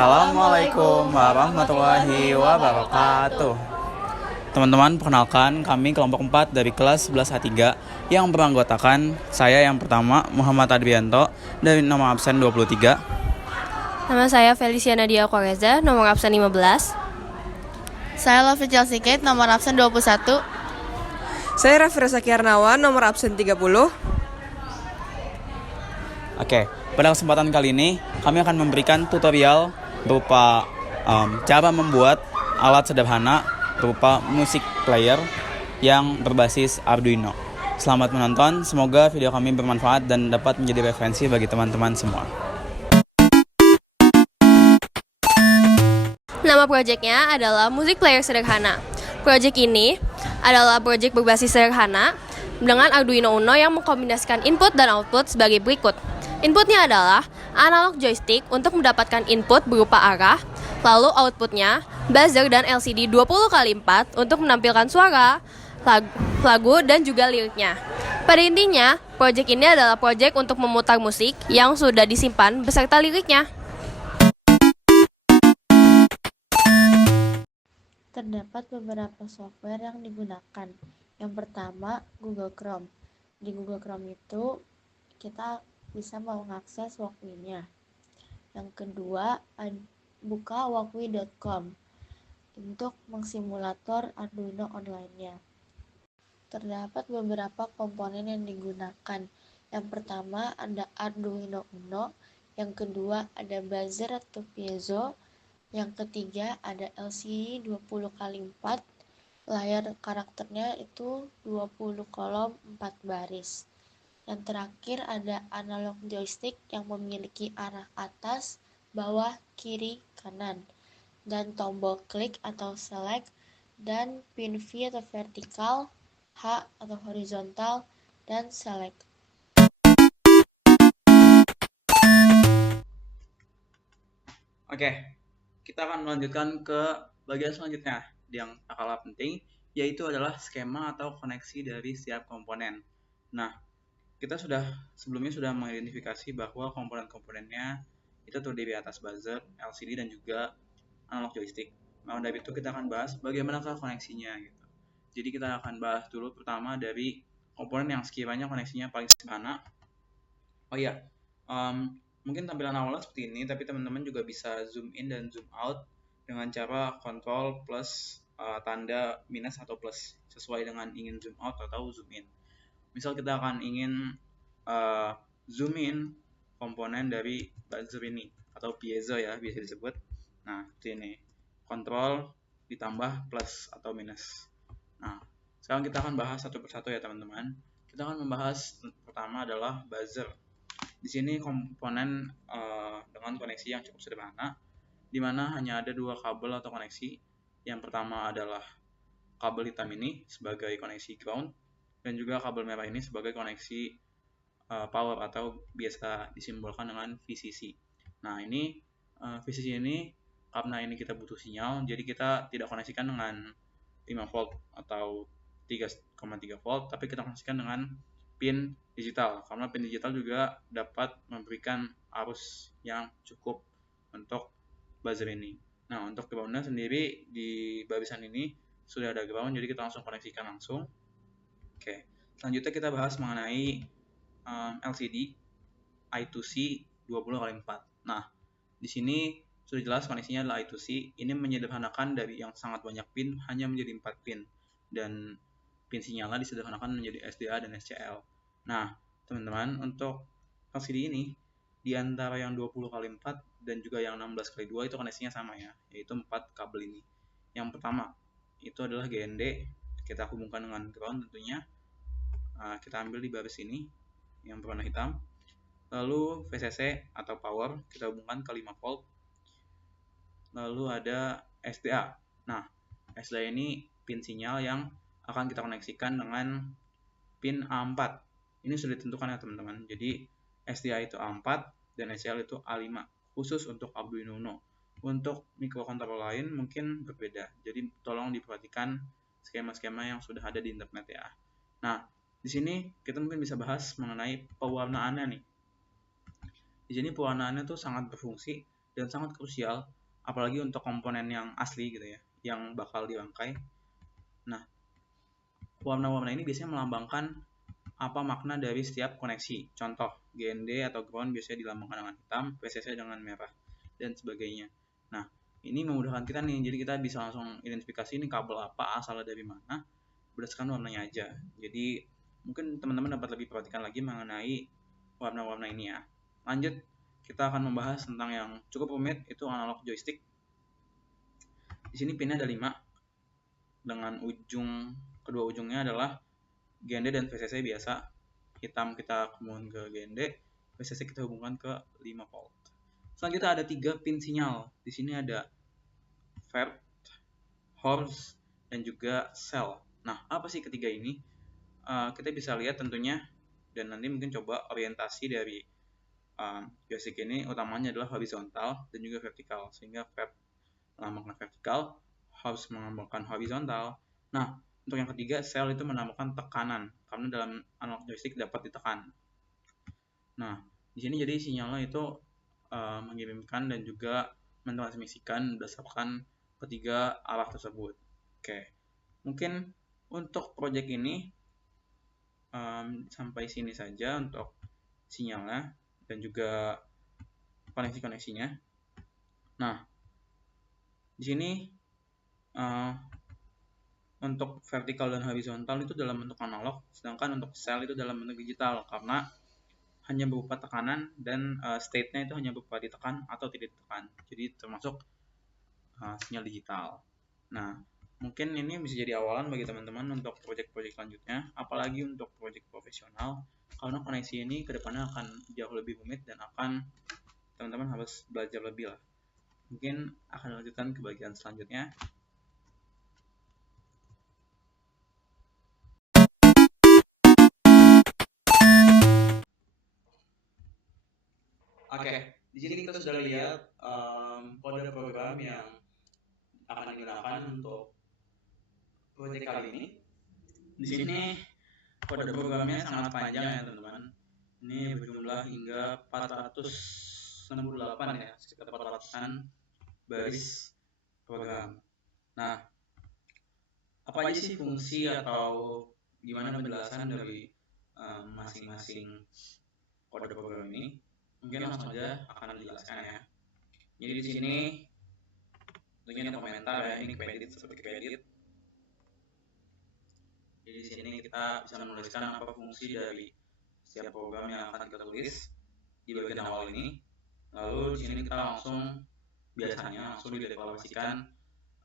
Assalamualaikum warahmatullahi wabarakatuh. Teman-teman, perkenalkan kami kelompok 4 dari kelas 11A3 yang beranggotakan saya yang pertama Muhammad Adrianto dari nomor absen 23. Nama saya Felicia Nadia Koreza, nomor absen 15. Saya Lofi Chelsea Kate, nomor absen 21. Saya Raffi Rasaki Arnawan, nomor absen 30. Oke, pada kesempatan kali ini kami akan memberikan tutorial berupa cara membuat alat sederhana berupa musik player yang berbasis Arduino. Selamat menonton, semoga video kami bermanfaat dan dapat menjadi referensi bagi teman-teman semua. Nama proyeknya adalah Musik Player Sederhana. Proyek ini adalah proyek berbasis sederhana dengan Arduino Uno yang mengkombinasikan input dan output sebagai berikut. Inputnya adalah analog joystick untuk mendapatkan input berupa arah, lalu outputnya buzzer dan LCD 20x4 untuk menampilkan suara, lagu, dan juga liriknya. Pada intinya, proyek ini adalah proyek untuk memutar musik yang sudah disimpan beserta liriknya. Terdapat beberapa software yang digunakan. Yang pertama, Google Chrome. Di Google Chrome itu kita bisa mengakses Walkmi-nya. Yang kedua, buka walkmi.com untuk mengsimulator Arduino online-nya. Terdapat beberapa komponen yang digunakan. Yang pertama ada Arduino Uno, yang kedua ada buzzer atau piezo, yang ketiga ada LCD 20x4, layar karakternya itu 20 kolom 4 baris. Yang terakhir ada analog joystick yang memiliki arah atas, bawah, kiri, kanan, dan tombol klik atau select, dan pin V atau vertikal, H atau horizontal, dan select. Oke, kita akan melanjutkan ke bagian selanjutnya yang tak kalah penting, yaitu adalah skema atau koneksi dari setiap komponen. Nah, kita sebelumnya sudah mengidentifikasi bahwa komponen-komponennya itu terdiri atas buzzer, LCD, dan juga analog joystick. Nah, dari itu kita akan bahas bagaimanakah koneksinya gitu. Jadi kita akan bahas dulu pertama dari komponen yang sekiranya koneksinya paling sederhana. Oh iya, mungkin tampilan awalnya seperti ini, tapi teman-teman juga bisa zoom in dan zoom out dengan cara kontrol plus tanda minus atau plus sesuai dengan ingin zoom out atau zoom in. Misal kita akan ingin zoom in komponen dari buzzer ini atau piezo ya bisa disebut. Nah, seperti ini. Kontrol ditambah plus atau minus. Nah, sekarang kita akan bahas satu persatu ya teman-teman. Kita akan membahas pertama adalah buzzer. Di sini komponen dengan koneksi yang cukup sederhana, di mana hanya ada dua kabel atau koneksi. Yang pertama adalah kabel hitam ini sebagai koneksi ground, dan juga kabel merah ini sebagai koneksi power atau biasa disimbolkan dengan VCC. Nah, ini VCC ini karena ini kita butuh sinyal, jadi kita tidak koneksikan dengan 5 volt atau 3,3 volt, tapi kita koneksikan dengan pin digital, karena pin digital juga dapat memberikan arus yang cukup untuk buzzer ini. Nah, untuk groundnya sendiri di barisan ini sudah ada ground, jadi kita langsung koneksikan langsung. Oke, selanjutnya kita bahas mengenai LCD I2C 20x4. Nah, di sini sudah jelas koneksinya adalah I2C. Ini menyederhanakan dari yang sangat banyak pin hanya menjadi 4 pin, dan pin sinyalnya disederhanakan menjadi SDA dan SCL. Nah, teman-teman, untuk LCD ini di antara yang 20x4 dan juga yang 16x2 itu koneksinya sama ya, yaitu 4 kabel ini. Yang pertama itu adalah GND, kita hubungkan dengan ground tentunya. Kita ambil di baris ini yang berwarna hitam. Lalu VCC atau power kita hubungkan ke 5 volt. Lalu ada SDA. Nah, SDA ini pin sinyal yang akan kita koneksikan dengan pin A4. Ini sudah ditentukan ya teman-teman. Jadi SDA itu A4 dan SCL itu A5, khusus untuk Arduino Uno. Untuk mikrokontroler lain mungkin berbeda. Jadi tolong diperhatikan skema-skema yang sudah ada di internet ya. Nah, di sini kita mungkin bisa bahas mengenai pewarnaannya nih. Di sini pewarnaannya tuh sangat berfungsi dan sangat krusial, apalagi untuk komponen yang asli gitu ya, yang bakal dirangkai. Nah, warna-warna ini biasanya melambangkan apa makna dari setiap koneksi. Contoh, GND atau ground biasanya dilambangkan dengan hitam, PCC dengan merah, dan sebagainya. Nah, ini memudahkan kita nih, jadi kita bisa langsung identifikasi ini kabel apa, asalnya dari mana, berdasarkan warnanya aja. Jadi, mungkin teman-teman dapat lebih perhatikan lagi mengenai warna-warna ini ya. Lanjut, kita akan membahas tentang yang cukup rumit, itu analog joystick. Di sini pinnya ada 5, dengan kedua ujungnya adalah GND dan VCC biasa. Hitam kita hubungkan ke GND, VCC kita hubungkan ke 5 volt. Selanjutnya ada 3 pin sinyal. Di sini ada vert, horse, dan juga cell. Nah, apa sih ketiga ini? Kita bisa lihat tentunya, dan nanti mungkin coba orientasi dari joystick ini utamanya adalah horizontal dan juga vertikal, sehingga vert melambangkan vertikal, horse melambangkan horizontal. Nah, untuk yang ketiga, cell itu menambahkan tekanan, karena dalam analog joystick dapat ditekan. Nah, di sini jadi sinyalnya itu mengirimkan dan juga mentransmisikan berdasarkan ketiga arah tersebut. Oke, mungkin untuk project ini sampai sini saja untuk sinyalnya dan juga koneksi-koneksinya. Nah, di sini untuk vertikal dan horizontal itu dalam bentuk analog, sedangkan untuk cell itu dalam bentuk digital, karena hanya berupa tekanan dan state-nya itu hanya berupa ditekan atau tidak ditekan. Jadi termasuk sinyal digital. Nah, mungkin ini bisa jadi awalan bagi teman-teman untuk proyek-proyek selanjutnya, apalagi untuk proyek profesional, karena koneksi ini kedepannya akan jauh lebih rumit dan akan teman-teman harus belajar lebih lah. Mungkin akan dilanjutkan ke bagian selanjutnya. Oke, di sini kita sudah lihat kode program yang akan digunakan untuk proyek kali ini. Di sini kode programnya sangat panjang ya teman-teman. Ini berjumlah hingga 468 ya, sekitar 400-an baris program. Nah, apa aja sih fungsi atau gimana penjelasan dari masing-masing kode program ini? Mungkin langsung aja akan dijelaskan ya. Jadi di sini tentunya ada komentar ya, ini kredit seperti kredit. Jadi di sini kita bisa menuliskan apa fungsi dari setiap program yang akan kita tulis di bagian awal ini. Lalu di sini kita biasanya langsung dideklarasikan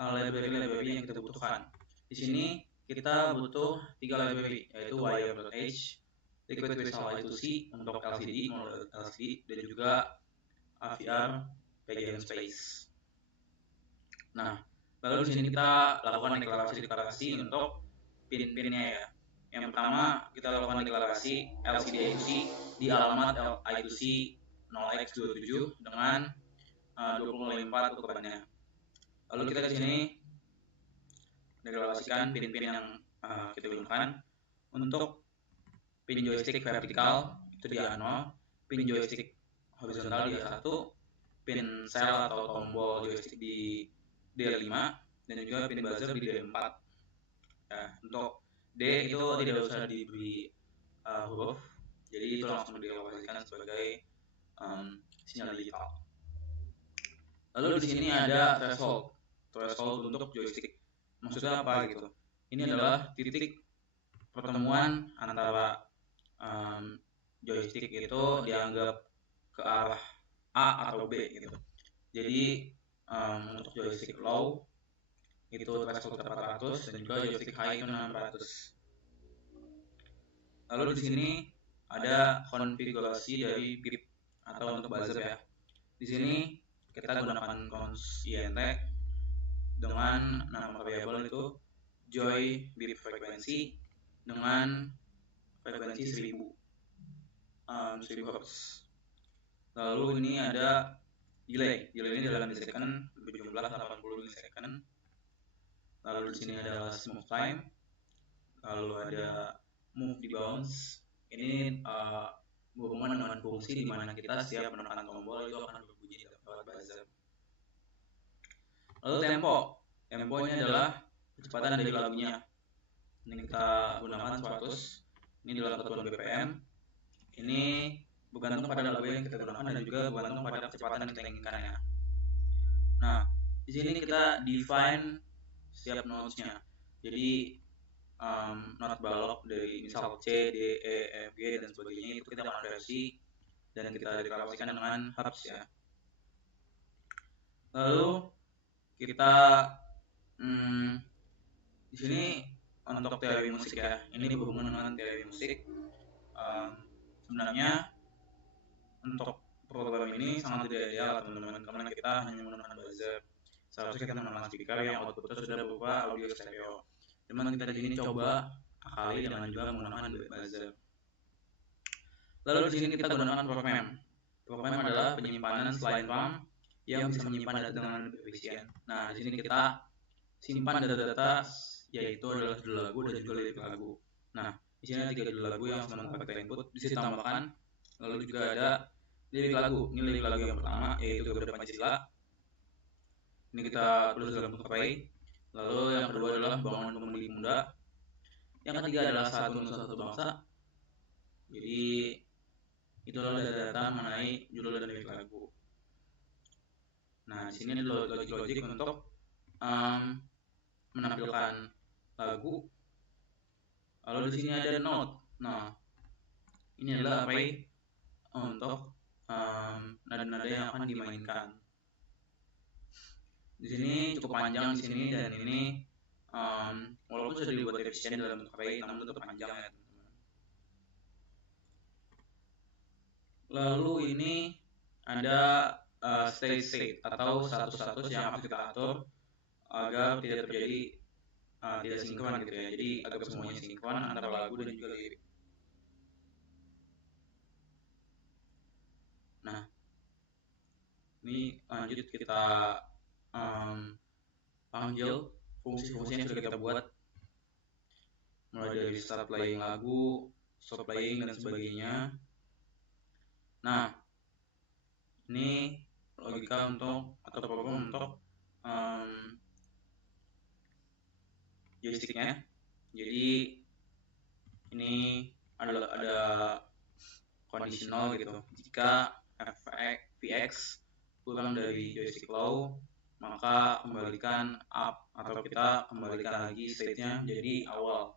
library yang kita butuhkan. Di sini kita butuh 3 library, yaitu wire.h, liquid crystal I2C untuk LCD, model LCD, dan juga AVR background space. Nah, lalu di sini kita lakukan deklarasi untuk pin-pinnya ya. Yang pertama kita lakukan deklarasi LCD I2C di alamat I2C 0x27 dengan 20.4 ukurannya. Lalu kita di sini deklarasikan pin-pin yang kita gunakan. Untuk pin joystick vertikal itu di A0, pin joystick horizontal di A1, pin cell atau tombol joystick di D5, dan juga pin buzzer di D4. Ya, untuk D itu tidak usah diberi huruf, jadi itu langsung dioperasikan sebagai sinyal digital. Lalu di sini ada threshold untuk joystick. Maksudnya apa gitu? Ini adalah titik pertemuan antara joystick itu dianggap ke arah A atau B gitu. Jadi untuk joystick low itu threshold 400 dan juga joystick high itu 600. Lalu di sini ada konfigurasi dari pip atau untuk buzzer ya. Di sini kita gunakan cons int dengan nama variabel itu joy bip frekuensi dengan frekuensi 1000 Hz. Lalu ini ada delay ini dalam milisecond berjumlah 80 milisecond. Lalu di sini ada smooth time. Lalu ada move di bounce. Ini berhubungan dengan fungsi di mana kita setiap menekan tombol itu akan berbunyi dalam alat buzzer. Lalu tempo ini adalah kecepatan dari lagunya. Ini kita gunakan 100. Ini dalam satuan BPM. Ini bergantung pada lagu yang kita gunakan dan juga bergantung pada kecepatan yang kita inginkannya. Nah, di sini kita define setiap notes-nya. Jadi not balok dari misal C, D, E, F, G dan sebagainya itu kita konversi dan kita deklarasikan dengan harps ya. Lalu kita di sini untuk teori musik ya. Ini berhubungan dengan teori musik. Sebenarnya untuk program ini sangat tidak ideal teman-teman karena kita hanya menggunakan buzzer. Seharusnya kita menggunakan speaker yang outputnya sudah berupa audio stereo. Cuman kita di sini coba akali dengan juga menggunakan buzzer. Lalu di sini kita gunakan program. Program adalah penyimpanan selain RAM yang bisa menyimpan data dengan lebih efisien. Nah, di sini kita simpan data-data yaitu adalah judul lagu dan juga lirik lagu. Nah, di sini ada 3 judul lagu yang sementara kita input, bisa ditambahkan. Lalu juga ada lirik lagu. Ini lirik lagu yang pertama yaitu Garuda Pancasila. Ini kita tulis dalam bentuk array. Lalu yang kedua adalah Bangun Pemudi Muda. Yang ketiga adalah Satu Nusa Satu Bangsa. Jadi itulah data-data mengenai judul dan lirik lagu. Nah, di sini ada logik untuk menampilkan lagu. Lalu di sini ada note. Nah, ini adalah array untuk nada-nada yang akan dimainkan. Di sini cukup panjang di sini dan ini walaupun sudah dibuat efisien dalam bentuk array, namun tetap panjang ya teman-teman. Lalu ini ada state atau status-status yang harus kita atur agar tidak terjadi tidak sinkron gitu ya. Jadi agar semuanya sinkron antara lagu dan juga lirik. Nah, ini lanjut kita panggil fungsi-fungsi yang sudah kita buat, mulai dari start playing lagu, stop playing dan sebagainya. Nah, ini logika untuk atau program untuk joysticknya. Jadi ini ada conditional gitu. Jika VX kurang dari joystick low, maka kembalikan up atau kita kembalikan lagi state-nya jadi awal.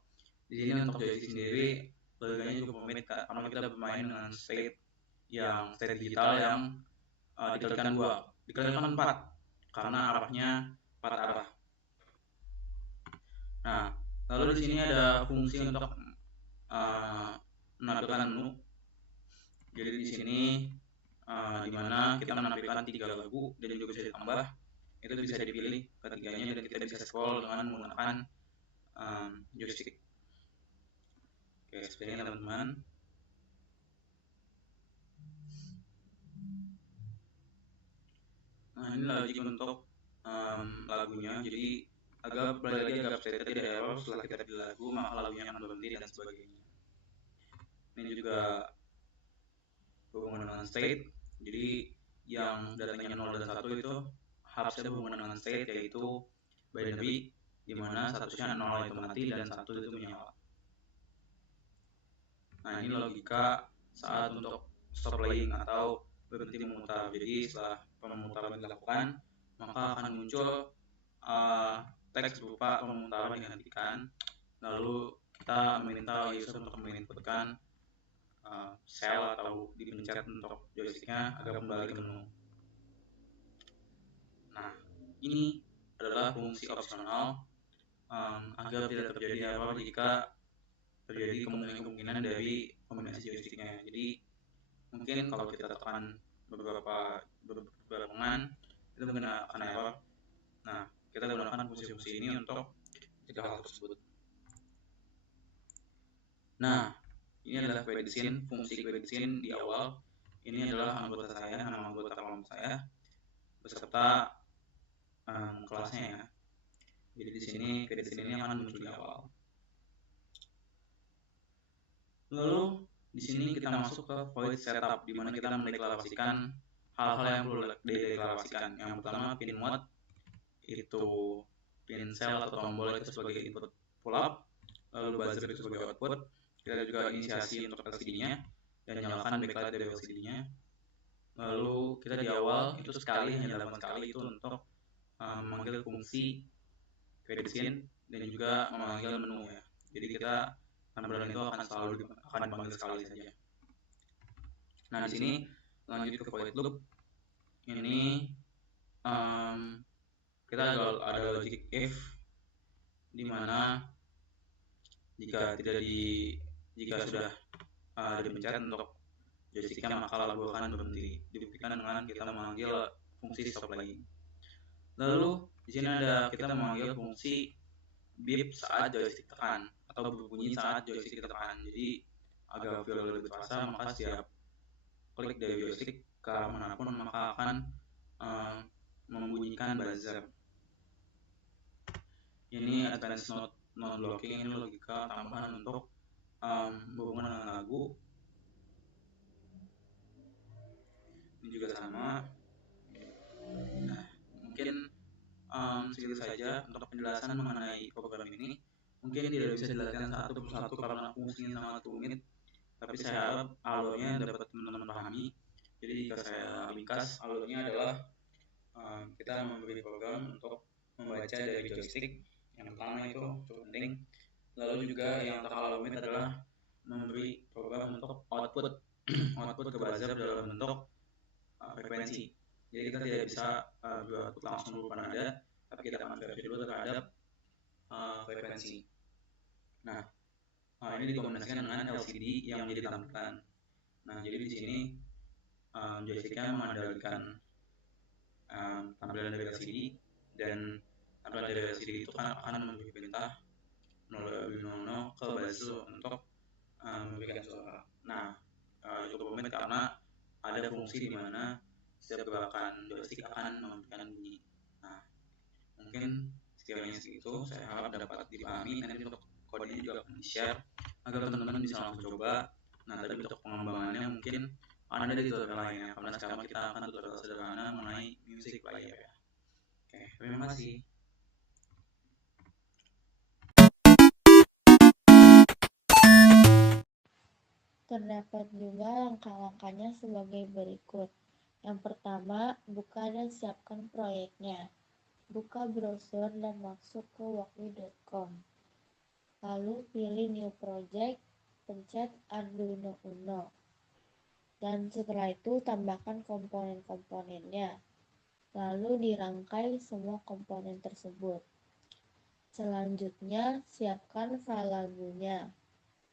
Di sini untuk joystick sendiri logikanya cukup rumit karena kita bermain dengan state digital yang dikalikan 2, dikalikan 4 karena arahnya 4 arah. Nah, lalu di sini ada fungsi untuk menampilkan menu. Jadi di sini di mana kita menampilkan 3 lagu dan juga bisa ditambah, itu bisa dipilih ketiganya dan kita bisa scroll dengan menggunakan joystick. Oke, seperti ini teman-teman. Nah, ini logik untuk lagunya. Jadi agak state tidak error setelah kita pilih lagu, maka lagunya akan berhenti dan sebagainya. Ini juga berhubungan dengan state. Jadi yang datanya 0 dan 1 itu harusnya berhubungan dengan state, yaitu binary, di mana statusnya 0 itu mati dan 1 itu menyala. Nah, ini logika saat untuk stop playing atau berhenti memutar. Jadi setelah pemutaran dilakukan, maka akan muncul teks berupa pemutaran dihentikan. Lalu kita meminta user untuk menginputkan sel atau dipencet untuk joysticknya agar kembali ke menu. Nah, ini adalah fungsi opsional agar tidak terjadi error jika terjadi kemungkinan dari kombinasi joysticknya. Jadi mungkin kalau kita tekan beberapa pengan itu mungkin akan error. Nah, kita gunakan fungsi-fungsi ini untuk mencegah hal tersebut. Nah, ini adalah create scene, fungsi create scene di awal. Ini adalah anggota saya, nama anggota kelompok saya beserta kelasnya ya. Jadi di sini create scene ini akan muncul di awal. Lalu di sini kita masuk ke void setup, di mana kita mendeklarasikan hal-hal yang perlu dideklarasikan. Yang pertama, pin mode itu pin cell atau tombol itu sebagai input pull up, lalu buzzer itu sebagai output. Kita juga inisiasi untuk LCD-nya dan nyalakan backlight dari LCD-nya. Lalu kita di awal itu sekali, hanya dalam sekali itu untuk memanggil fungsi create scene dan juga memanggil menu ya. Jadi kita tampilan itu akan dipanggil sekali saja. Nah, di sini lanjut ke void loop. Ini kita ada logic if, di mana jika sudah dipencet untuk joysticknya, maka lagu akan berhenti. Dibuktikan dengan kita memanggil fungsi stop lagi. Lalu di sini kita memanggil fungsi beep saat joystick tekan atau berbunyi saat joystick tekan. Jadi agar feel lebih terasa, maka setiap klik dari joystick ke arah manapun maka akan membunyikan buzzer. Ini advanced note non-blocking, ini logika tambahan untuk berhubungan dengan lagu. Ini juga sama. Nah, mungkin segitu saja untuk penjelasan mengenai program ini. Mungkin tidak bisa dijelaskan satu persatu karena fungsinya sangat rumit, tapi saya harap alurnya dapat teman-teman pahami. Jadi jika saya ringkas, alurnya adalah kita memberi program untuk membaca dari joystick. Yang pertama itu cukup penting. Lalu juga yang tak kalah rumit adalah memberi program untuk output ke buzzer dalam bentuk frekuensi. Jadi kita tidak bisa beroutput langsung berupa nada, tapi kita konversi dulu terhadap frekuensi. Nah, ini dikombinasikan dengan LCD yang menjadi tampilan. Nah, jadi di sini joysticknya mengandalkan tampilan dari LCD, dan tampilan dari LCD itu akan memberi perintah melalui Arduino ke buzzer untuk memberikan suara. Nah, cukup rumit karena ada fungsi di mana setiap gerakan joystick akan memberikan bunyi. Nah, mungkin sekiranya segitu, saya harap dapat dipahami. Nanti untuk kodenya juga akan di-share agar teman-teman bisa langsung coba. Nah, tapi untuk pengembangannya mungkin ada di tutorial lainnya, karena sekarang kita akan tutorial sederhana mengenai music player ya. Oke, terima kasih. Terdapat juga langkah-langkahnya sebagai berikut. Yang pertama, buka dan siapkan proyeknya. Buka browser dan masuk ke walkme.com. Lalu pilih new project, pencet Arduino Uno. Dan setelah itu tambahkan komponen-komponennya. Lalu dirangkai semua komponen tersebut. Selanjutnya, siapkan file lagunya.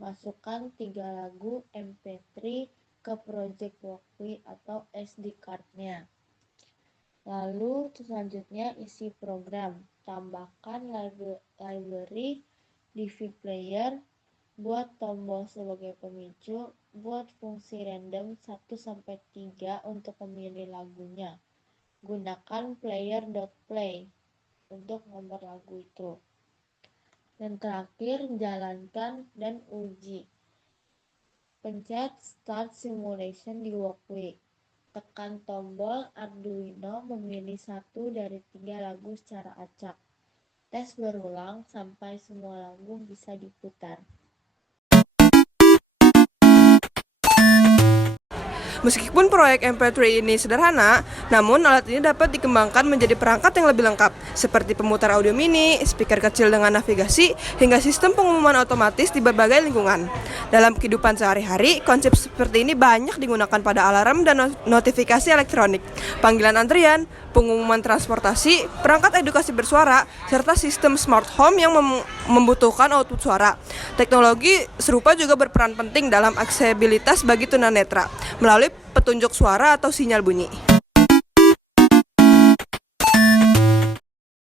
Masukkan 3 lagu MP3 ke project walkme atau SD card-nya. Lalu selanjutnya isi program. Tambahkan library DV player, buat tombol sebagai pemicu, buat fungsi random 1-3 untuk memilih lagunya. Gunakan player.play untuk nomor lagu itu. Dan terakhir, jalankan dan uji. Pencet Start Simulation di walkme. Tekan tombol Arduino memilih 1 dari 3 lagu secara acak. Tes berulang sampai semua lagu bisa diputar. Meskipun proyek MP3 ini sederhana, namun alat ini dapat dikembangkan menjadi perangkat yang lebih lengkap, seperti pemutar audio mini, speaker kecil dengan navigasi, hingga sistem pengumuman otomatis di berbagai lingkungan. Dalam kehidupan sehari-hari, konsep seperti ini banyak digunakan pada alarm dan notifikasi elektronik, panggilan antrian, pengumuman transportasi, perangkat edukasi bersuara, serta sistem smart home yang membutuhkan output suara. Teknologi serupa juga berperan penting dalam aksesibilitas bagi tunanetra, melalui petunjuk suara atau sinyal bunyi.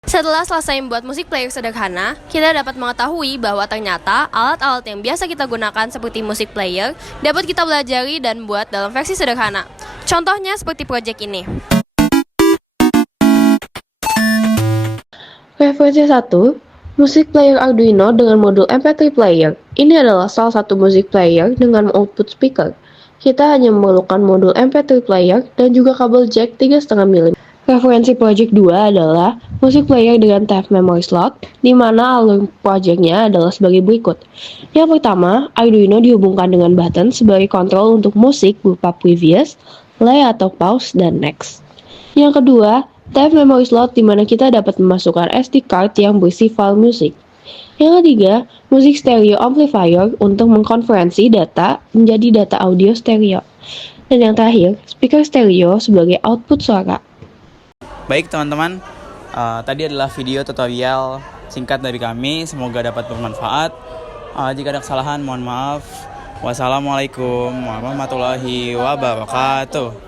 Setelah selesai membuat musik player sederhana, kita dapat mengetahui bahwa ternyata alat-alat yang biasa kita gunakan seperti musik player dapat kita pelajari dan buat dalam versi sederhana. Contohnya seperti project ini. Referensi 1, musik player Arduino dengan modul MP3 player. Ini adalah salah satu musik player dengan output speaker. kita hanya memerlukan modul MP3 player dan juga kabel jack 3,5 mm. Referensi project 2 adalah music player dengan tape memory slot, di mana alur projectnya adalah sebagai berikut. Yang pertama, Arduino dihubungkan dengan button sebagai kontrol untuk musik berupa previous, play atau pause, dan next. Yang kedua, tape memory slot di mana kita dapat memasukkan SD card yang berisi file musik. Yang ketiga, music stereo amplifier untuk mengkonferensi data menjadi data audio stereo. Dan yang terakhir, speaker stereo sebagai output suara. Baik teman-teman, tadi adalah video tutorial singkat dari kami. Semoga dapat bermanfaat. Jika ada kesalahan mohon maaf. Wassalamualaikum warahmatullahi wabarakatuh.